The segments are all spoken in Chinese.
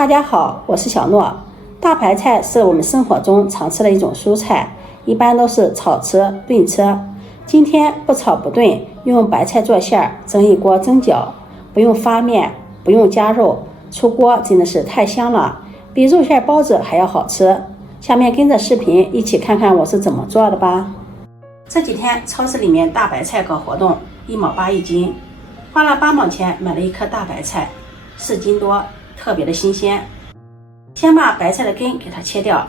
大家好，我是小诺。大白菜是我们生活中常吃的一种蔬菜，一般都是炒吃、炖吃。今天不炒不炖，用白菜做馅儿，蒸一锅蒸饺，不用发面，不用加肉，出锅真的是太香了，比肉馅包子还要好吃。下面跟着视频一起看看我是怎么做的吧。这几天超市里面大白菜搞活动，1毛8一斤，花了8毛钱买了一颗大白菜，4斤多，特别的新鲜。先把白菜的根给它切掉，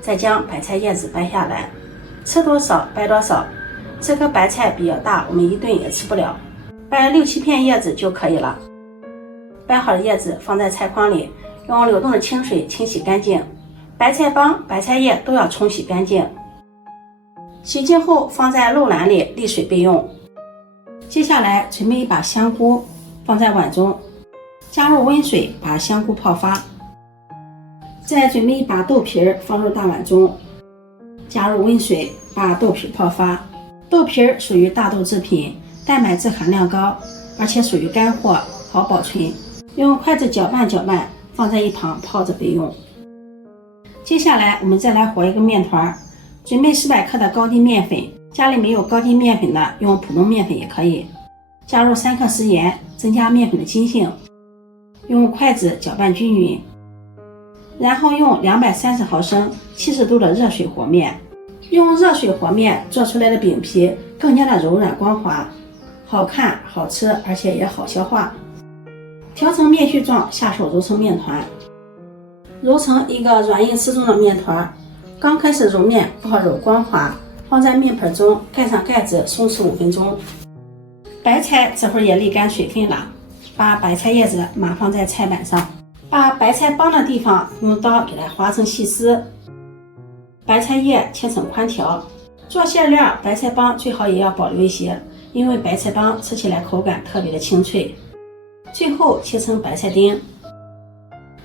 再将白菜叶子掰下来，吃多少掰多少。这颗白菜比较大，我们一顿也吃不了，掰6、7片叶子就可以了。掰好的叶子放在菜筐里，用流动的清水清洗干净，白菜帮、白菜叶都要冲洗干净。洗净后放在漏篮里沥水备用。接下来准备一把香菇，放在碗中，加入温水把香菇泡发。再准备一把豆皮放入大碗中，加入温水把豆皮泡发。豆皮属于大豆制品，蛋白质含量高，而且属于干货，好保存。用筷子搅拌搅拌，放在一旁泡着备用。接下来我们再来和一个面团，准备400克的高筋面粉，家里没有高筋面粉的，用普通面粉也可以。加入3克食盐，增加面粉的筋性。用筷子搅拌均匀，然后用230毫升70度的热水和面。用热水和面做出来的饼皮更加的柔软光滑，好看好吃，而且也好消化。调成面絮状，下手揉成面团，揉成一个软硬适中的面团。刚开始揉面不好揉光滑，放在面盆中，盖上盖子，松弛5分钟。白菜这会儿也沥干水分了，把白菜叶子码放在菜板上，把白菜帮的地方用刀给它划成细丝，白菜叶切成宽条。做馅料，白菜帮最好也要保留一些，因为白菜帮吃起来口感特别的清脆。最后切成白菜丁，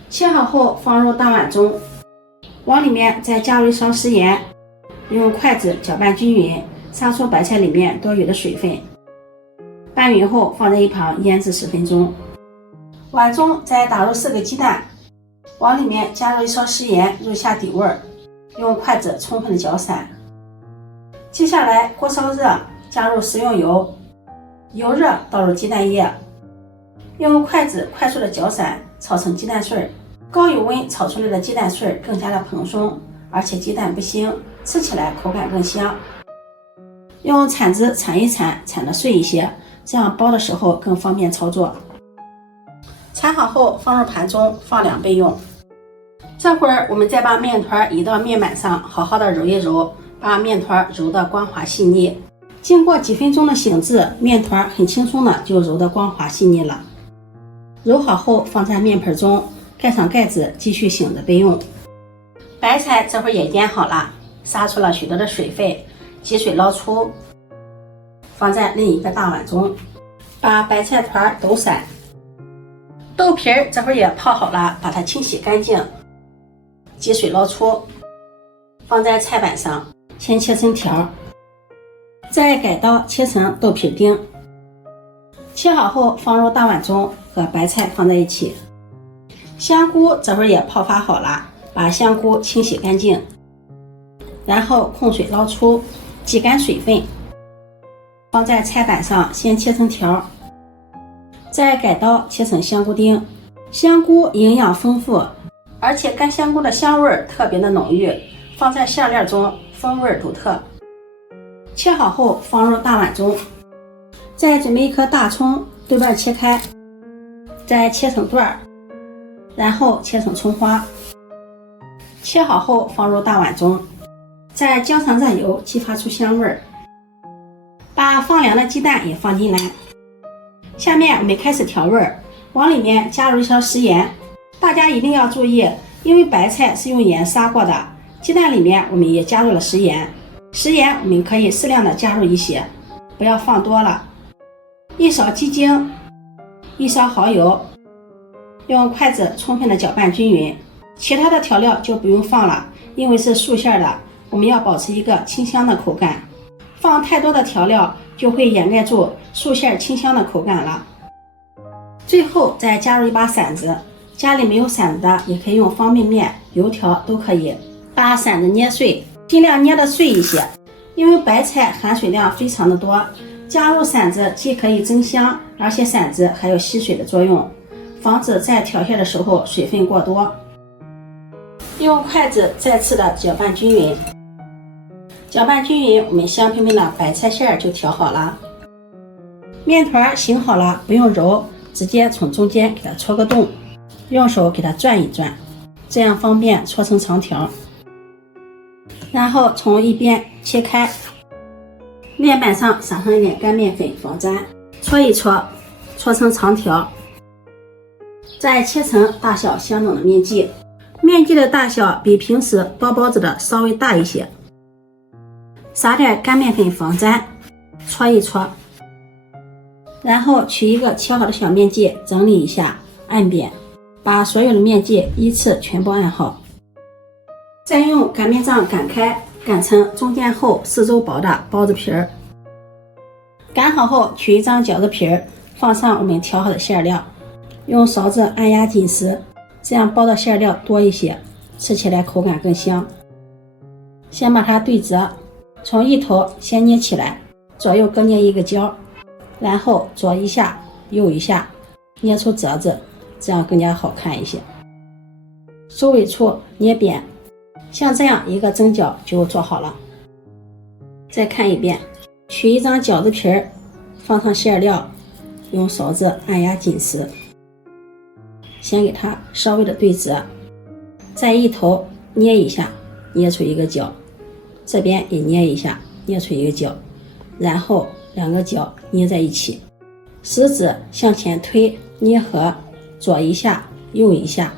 切好后放入大碗中，往里面再加入1勺食盐，用筷子搅拌均匀，杀出白菜里面多余的水分。拌匀后放在一旁腌制10分钟。碗中再打入4个鸡蛋，往里面加入1勺食盐，入下底味儿，用筷子充分的搅散。接下来锅烧热，加入食用油，油热倒入鸡蛋液，用筷子快速的搅散，炒成鸡蛋碎。高油温炒出来的鸡蛋碎更加的蓬松，而且鸡蛋不腥，吃起来口感更香。用铲子铲一铲，铲得碎一些，这样包的时候更方便操作。铲好后放入盘中，放凉备用。这会儿我们再把面团移到面板上，好好的揉一揉，把面团揉得光滑细腻。经过几分钟的醒制，面团很轻松的就揉得光滑细腻了。揉好后放在面盆中，盖上盖子，继续醒着备用。白菜这会儿也腌好了，杀出了许多的水分，挤水捞出，放在另一个大碗中，把白菜团抖散。豆皮这会儿也泡好了，把它清洗干净，挤水捞出，放在菜板上，先切成条，再改刀切成豆皮丁。切好后放入大碗中，和白菜放在一起。香菇这会儿也泡发好了，把香菇清洗干净，然后控水捞出，挤干水分，放在菜板上，先切成条，再改刀切成香菇丁。香菇营养丰富，而且干香菇的香味特别的浓郁，放在馅料中风味独特。切好后放入大碗中，再准备1颗大葱，对半切开，再切成段，然后切成葱花。切好后放入大碗中，再浇上热油，激发出香味。把放凉的鸡蛋也放进来。下面我们开始调味，往里面加入1勺食盐。大家一定要注意，因为白菜是用盐杀过的，鸡蛋里面我们也加入了食盐。食盐我们可以适量的加入一些，不要放多了。1勺鸡精，1勺蚝油，用筷子充分的搅拌均匀。其他的调料就不用放了，因为是素馅的，我们要保持一个清香的口感。放太多的调料就会掩盖住素馅清香的口感了。最后再加入一把馓子，家里没有馓子的，也可以用方便面、油条都可以。把馓子捏碎，尽量捏得碎一些，因为白菜含水量非常的多，加入馓子既可以增香，而且馓子还有吸水的作用，防止在调馅的时候水分过多。用筷子再次的搅拌均匀，搅拌均匀，我们香喷喷的白菜馅就调好了。面团醒好了，不用揉，直接从中间给它戳个洞，用手给它转一转，这样方便搓成长条。然后从一边切开，面板上撒上一点干面粉防粘，搓一搓，搓成长条。再切成大小相等的面剂，面剂的大小比平时包包子的稍微大一些。撒点干面粉防粘，搓一搓。然后取一个切好的小面剂，整理一下，按扁，把所有的面剂依次全部按好。再用擀面杖擀开，擀成中间厚、四周薄的包子皮儿。擀好后，取一张饺子皮儿，放上我们调好的馅料，用勺子按压紧实，这样包的馅料多一些，吃起来口感更香。先把它对折，从一头先捏起来，左右各捏一个角，然后左一下右一下，捏出褶子，这样更加好看一些。收尾处捏扁，像这样一个蒸饺就做好了。再看一遍，取一张饺子皮儿，放上馅料，用勺子按压紧实，先给它稍微的对折，再一头捏一下，捏出一个角，这边也捏一下，捏出一个角，然后两个角捏在一起，食指向前推捏合，左一下右一下，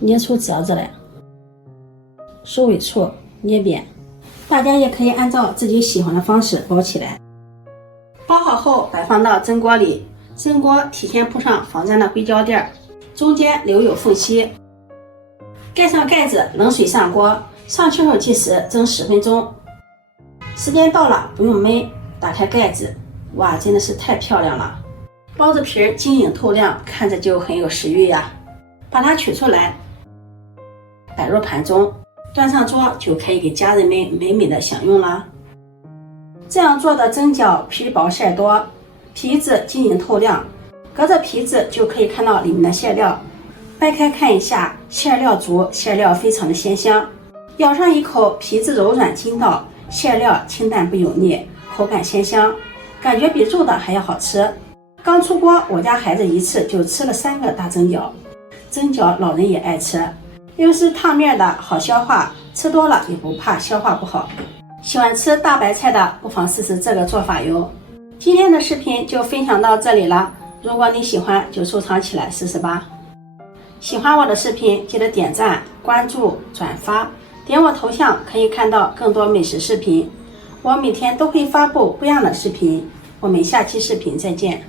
捏出褶子来。收尾处捏扁，大家也可以按照自己喜欢的方式包起来。包好后摆放到蒸锅里，蒸锅提前铺上防粘的硅胶垫，中间留有缝隙。盖上盖子，冷水上锅，上去后计时蒸10分钟。时间到了，不用焖，打开盖子，哇，真的是太漂亮了！包子皮晶莹透亮，看着就很有食欲呀。把它取出来，摆入盘中，端上桌就可以给家人们美美的享用啦。这样做的蒸饺皮薄馅多，皮子晶莹透亮，隔着皮子就可以看到里面的馅料。掰开看一下，馅料足，馅料非常的鲜香。咬上一口，皮子柔软筋道，馅料清淡不油腻，口感鲜香，感觉比肉的还要好吃。刚出锅，我家孩子一次就吃了3个大蒸饺。蒸饺老人也爱吃，又是烫面的，好消化，吃多了也不怕消化不好。喜欢吃大白菜的，不妨试试这个做法哟。今天的视频就分享到这里了，如果你喜欢就收藏起来试试吧。喜欢我的视频记得点赞、关注、转发，点我头像可以看到更多美食视频。我每天都会发布不一样的视频，我们下期视频再见。